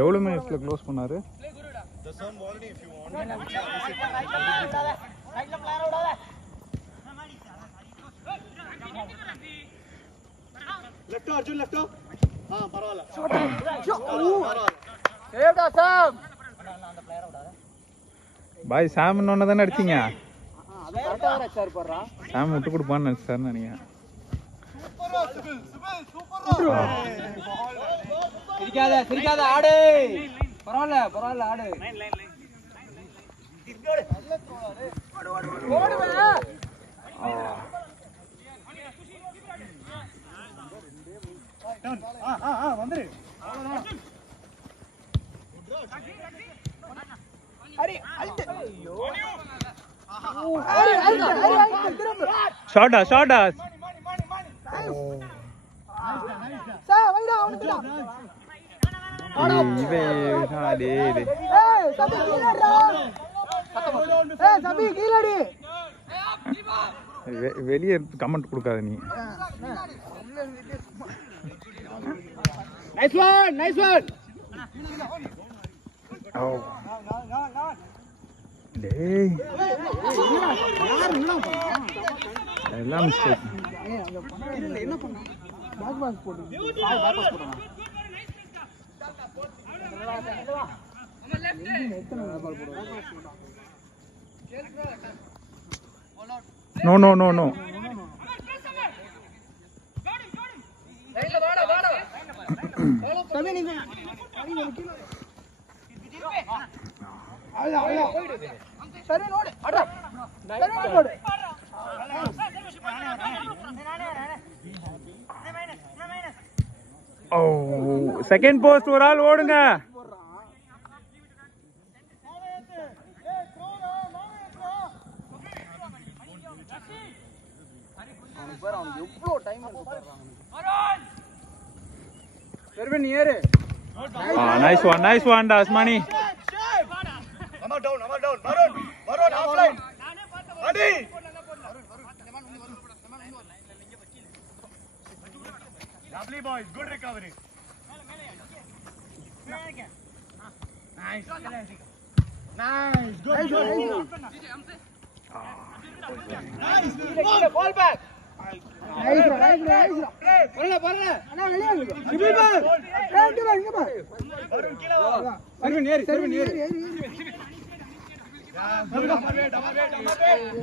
எவ்வளவு மினிட்ஸ்ல க்ளோஸ் பண்ணாரு? Left Arjun left. பரவாயில்ல. சேவ்டா சாம். பாய் சாம் இன்னொன்னு தானே அடிச்சீங்க? கரெக்டா அடிச்சார் பாறா. சாம் விட்டு கொடுப்பான்னு நினைச்சாருன்னு நினைக்கிறேன். சிரிக்காத ஆடு. பரவாயில்ல ஆடு. ஓடுவே. வந்துரு. ஷார்ட்டா வெளியே கமெண்ட் கொடுக்காத நீ. Nice one. டேய் எல்லாம் மிஸ்டேக். என்ன பண்ணா? பேக் பாஸ் போடு. பேக் பாஸ் போடுங்க. நோ செகண்ட் போஸ்ட் ஒரு ஆள் ஓடுங்க. நைஸ் ஒன் டாஸ்மானி. Maroon offline. Ready. Lovely boys, good recovery. Nice. Good. Nice. Ball back. Nice. Parla. அண்ணா வெளிய வந்து. சிபில் பால். இங்க பாரு. சர்வன் ஏறு.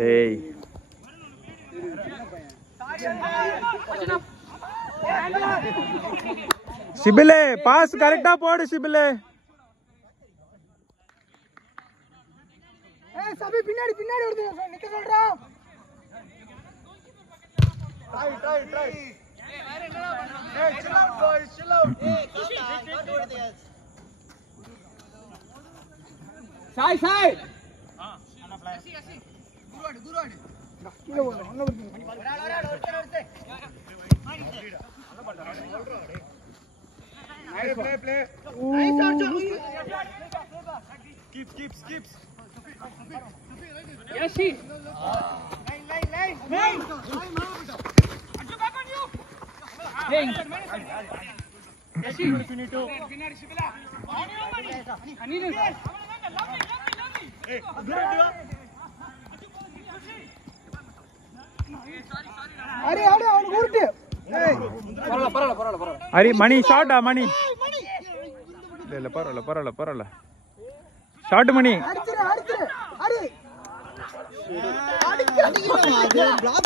டேய் சிபிலே பாஸ் கரெக்டா போடு சிபிலே. சபி பின்னாடி வருது நிக்க சொல்றா. Try. Hey, chill out boys, chill out. Hey, can't do this. Sai. குருவாடு. கீழ போடு. அங்க வந்து. ஒருத்தே. Play. Nice Arjun. Keeps. Yashi. Line. Arjun back on you. Hey. Yashi. Finito. Finale Sibila. Anil. Lovely. Hey, அரி அவன் ஊர்ட்டு. பரவாயில்ல. அரி மணி ஷாட்டா மணி. இல்ல பரவாயில்ல. ஷாட் மணி. அடிச்சிரு. அரி.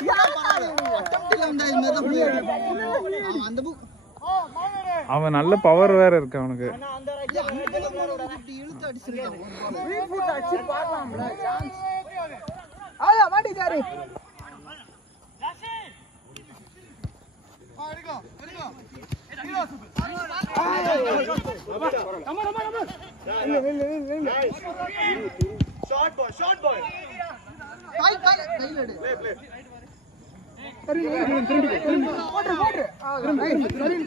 பிளாக் பண்ணாத. அட்டம்ப்ட்ல வந்தா இந்த மாதிரி போயிடும். அந்த புக் அவன் நல்ல பவர் வேற இருக்கு அவனுக்கு. இழுத்து அடிச்சிருக்கான். அடிச்சு பார்க்கலாம்ல சான்ஸ். ஆயா மாட்டிட்டாரு. Short boy. கையில எடு. Play. போட்டு.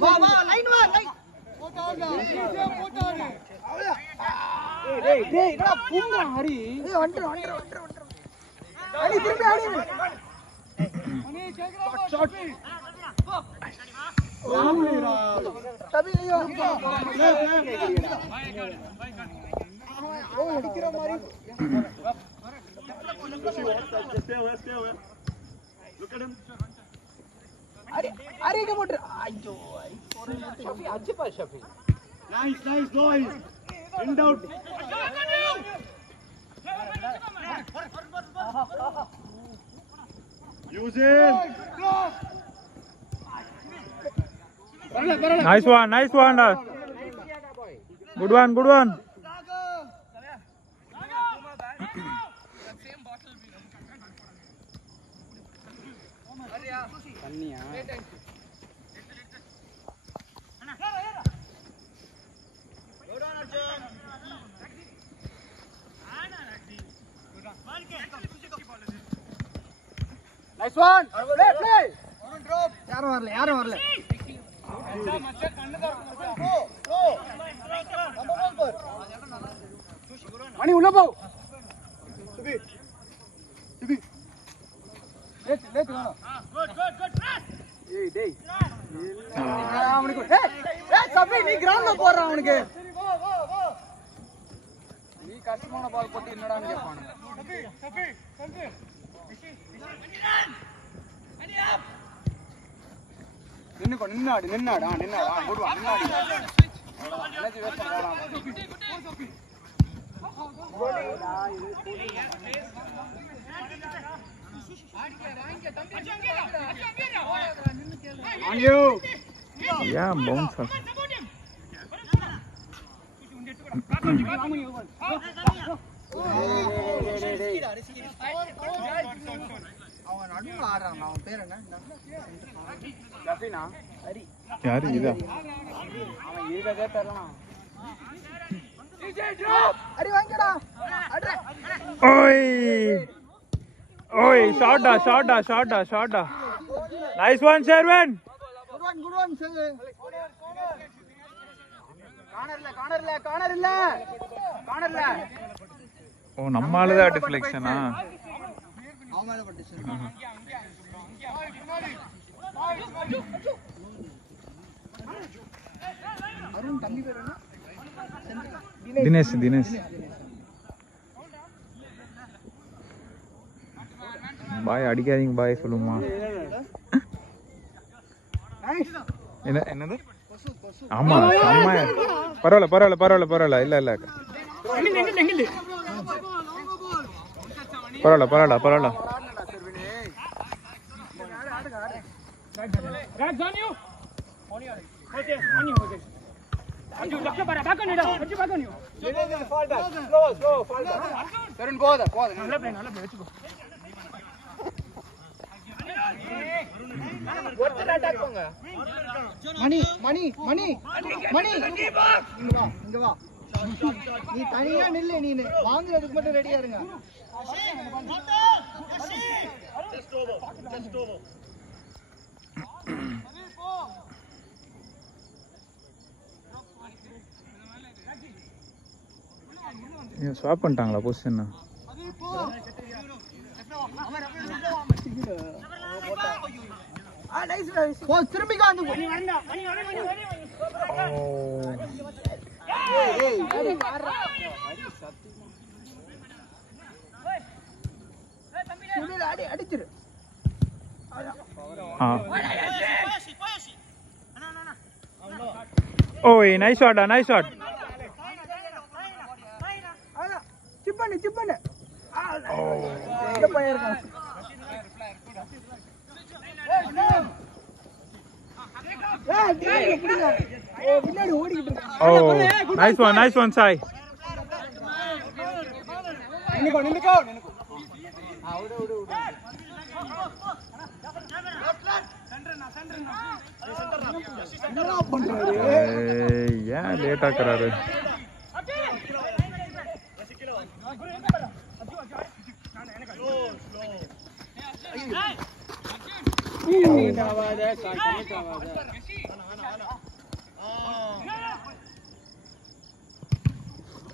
வா லைன். டேய் என்னடா பூங்கா ஹரி. ஏய் வந்துரு. அடி திருப்பி அடி. அனி கேக்குறா. ஷாட். அடிக்கிற மாதிரி அரிக்க போட்டு ஐயோ அச்சுப்பா Shafi Nice, boys. In doubt. Use it. Nice one. Good one. Nice one. Play. யாரும் வரல. மணி உள்ள போ. சுபி. லேட் வேணும். டேய். அவனுக்கு சபி நீ கிரவுண்ட்ல போறா அவனுக்கு. நீ கஷ்டமான பால் போட்டு என்னடான்னு கேட்பானு. சபி. நின்னாடு போடுவா நின்னாடு அவ்வளவுதான் வேஸ்ட் போலாம் Yeah, bounce. அவன் நடுவுல ஆடுறான் அவன் பேர் என்ன ஜஃபினா ஹரி யாரு இதா அவன் இருக்கதே தெரியல ஹரி வாங்கடா அட்ரே ஓய் ஷாட்டா nice one Sherwan good one செல் கார்னர்ல ஓ நம்மாலதான் டிஃப்ளெக்ஷனா அவன் மேல பட்டுச்சு அருண் தம்பி பேர் என்ன தினேஷ் பாய் அடிக்காதீங்க பாய் சொல்லுமா என்னது ஆமா பரவாயில்ல இல்ல பரவாயில்ல மணி இங்க வா நீ தனியா நில்லு நீ வாங்குறதுக்கு மட்டும் ரெடியா இருங்க ஸ்வாப் பண்ணிட்டாங்களா பொசிஷன் திரும்பி அடிச்சிரு ஓய் நைஸ் ஷாட் சிப் பண்ணு பின்னாடி ஓடிக்கிட்டு நைஸ் ஒன் சாய் நின்னுக்கோ ஏன் லேட் ஆக்குறாரு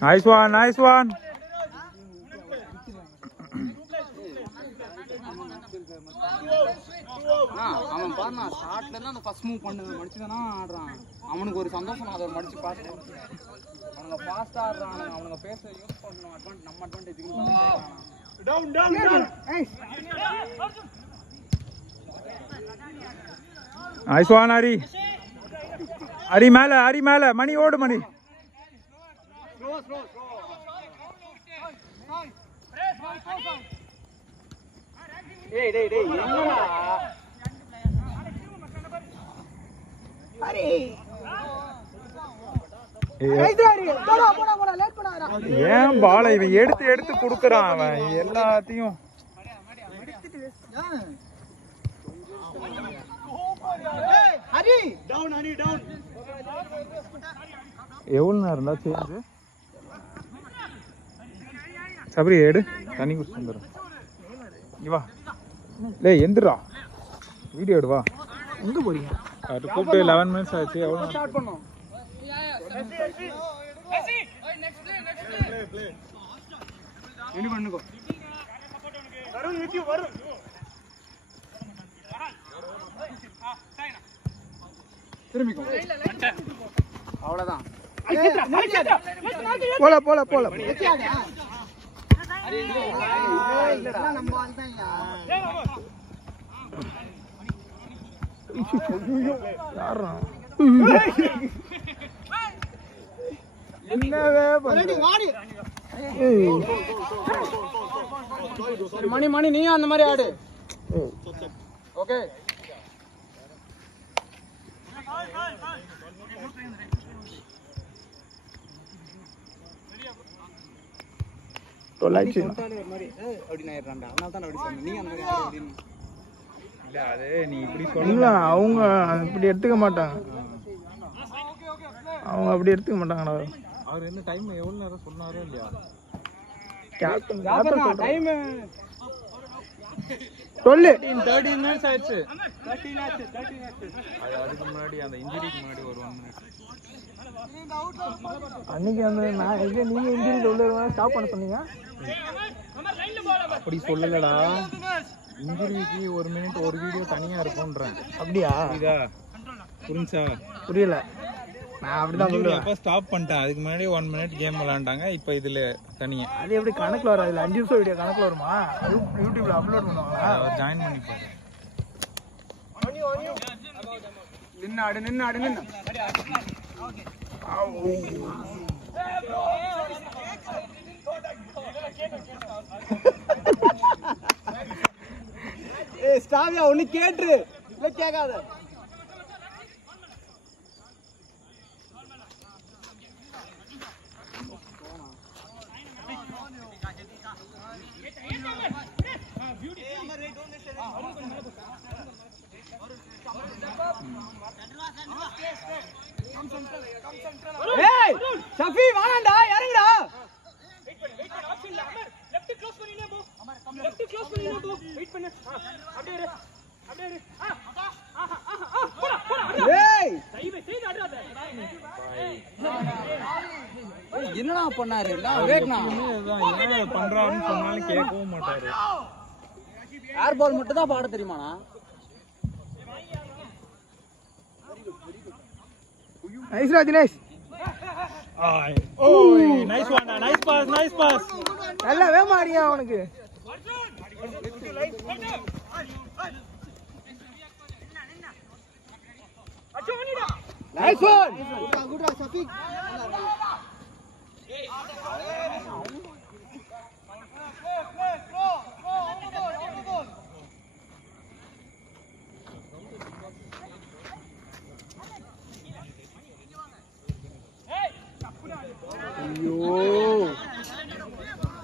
Nice one. அவன் பாருண்ணா ஸ்டார்ட்ல இருந்து அந்த ஃபர்ஸ்ட் மூவ் பண்ணது மடிச்சுதானா ஆடுறான். அவனுக்கு ஒரு சந்தோஷம் அதை மடிச்சு பாஸ் அவனுங்க ஃபாஸ்டா ஆடுறான். அவனுங்க பேச யூஸ் பண்ணணும். நம்ம advantage down nice one Hari. Hari மேல மணி ஓடு மணி. ஏன் பால இவன் எடுத்து குடுக்கறான். அவன் எல்லாத்தையும் எவ்வளவு நேரம் இருந்தா சேஞ்சு சபரி எடு தண்ணி குடிச்சு வந்துடும். வா லே எந்திரா வீடியோ எடுவா. எங்க போறீங்க? அது கூப்பிட்டு 11 மினிட்ஸ் ஆச்சு. எவ்வளவு ஸ்டார்ட் பண்ணோம். என்ன பண்ணுங்க வருண் வித் யூ வருண். திரும்பிக்கோ. அவ்வளவுதான். போல இல்லடா நம்ம ஆள்தான்யா. யாரா என்னவே பண்ணு. மணி நீ அந்த மாதிரி ஆடு. ஓகே நீ இப்படி இல்ல அவங்க இப்படி எடுத்துக்க மாட்டாங்க. அவங்க அப்படி எடுத்துக்க மாட்டாங்கடா. அவர் என்ன டைம் எவ்வளவு நேரம் சொன்னாரோ இல்லையா? கேப்டன் டைம் சொல்லு. 13 மினிட்ஸ் ஆயிடுச்சு. அதுக்கு முன்னாடி அந்த இன்ஜுரிக்கு முன்னாடி ஒரு 1 மினிட். அன்னைக்கு அந்த நான் இது நீங்க இன்ஜுரி உள்ள ஸ்டாப் பண்ண சொன்னீங்க. அப்படி சொல்லலடா. இன்ஜுரிக்கு 1 மினிட் ஒரு வீடியோ தனியா இருக்கும்ன்றேன். அப்படியா? புரியுதா? புரிஞ்சா? புரியல. நான் அப்படிதான் சொல்லுவேன். அப்ப ஸ்டாப் பண்ணிட்டேன். அதுக்கு முன்னாடி 1 மினிட் கேம் விளையாண்டாங்க. இப்போ இதுல தனியா. அது எப்படி கணக்குல வராது? 5 நிமிஷம் வீடியோ கணக்குல வருமா? யூடியூப்ல அப்லோட் பண்ணுவாங்களா? அவர் ஜாயின் பண்ணிப்பாரு. நின்னு ஸ்டாவியா ஒண்ணு கேட்டுரு இல்ல கேட்காத. ஏய் ஷஃபி வாடா இறங்குடா. லெஃப்ட் க்ளோஸ் பண்ணினே போ. வெயிட் பண்ணு. அப்படியே இரு. போடா. ஏய் சைவே செய்து அடறாத. என்னடா பண்ணாரு? நான் வேக்னா என்ன பண்றாருன்னு சொன்னாலும் கேட்கவும் மாட்டாரு. ஏர் பால் மட்டும் தான் பாட தெரியுமாண்ணா? நைஸ்ரா தினேஷ். ஓய் நைஸ் ஒன். Nice pass. நல்லா வேகமா ஆடியா அவனுக்கு. Nice one. குட்ரா சஃபி. ஐயோ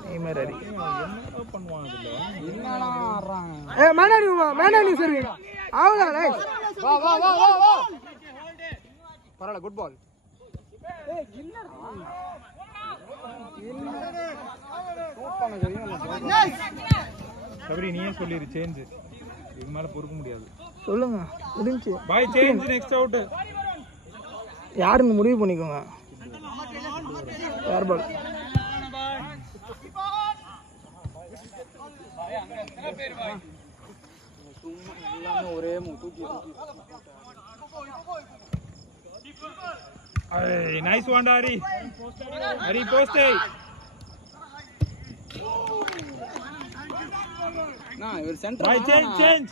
நேமர் அடி என்ன பண்ணுவாங்க இதுல? என்னடா ஆடுறாங்க? ஏ மேனானி சர்வீஸ் அவ்வளவுதான். நைஸ். வா பரவாயில்ல குட் பால். ஏய் என்னடா சபரி நீயே சொல்லிரு சேஞ்ச். இதுக்கு மேல பொறுக்க முடியாது. சொல்லுங்க முடிஞ்சு. பாய் சேஞ்ச் நெக்ஸ்ட் அவுட். யாருன்னு முடிவு பண்ணிக்கோங்க. ஏர் பால். சும்மா எல்லாமே ஒரே தூக்கி nice one Hari. Hari post. இவர் சென்டர் பாய் சேஞ்ச்.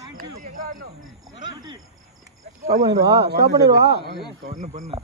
ஸ்டாப் பண்ணிடுவா ஒன்னு பண்ணு.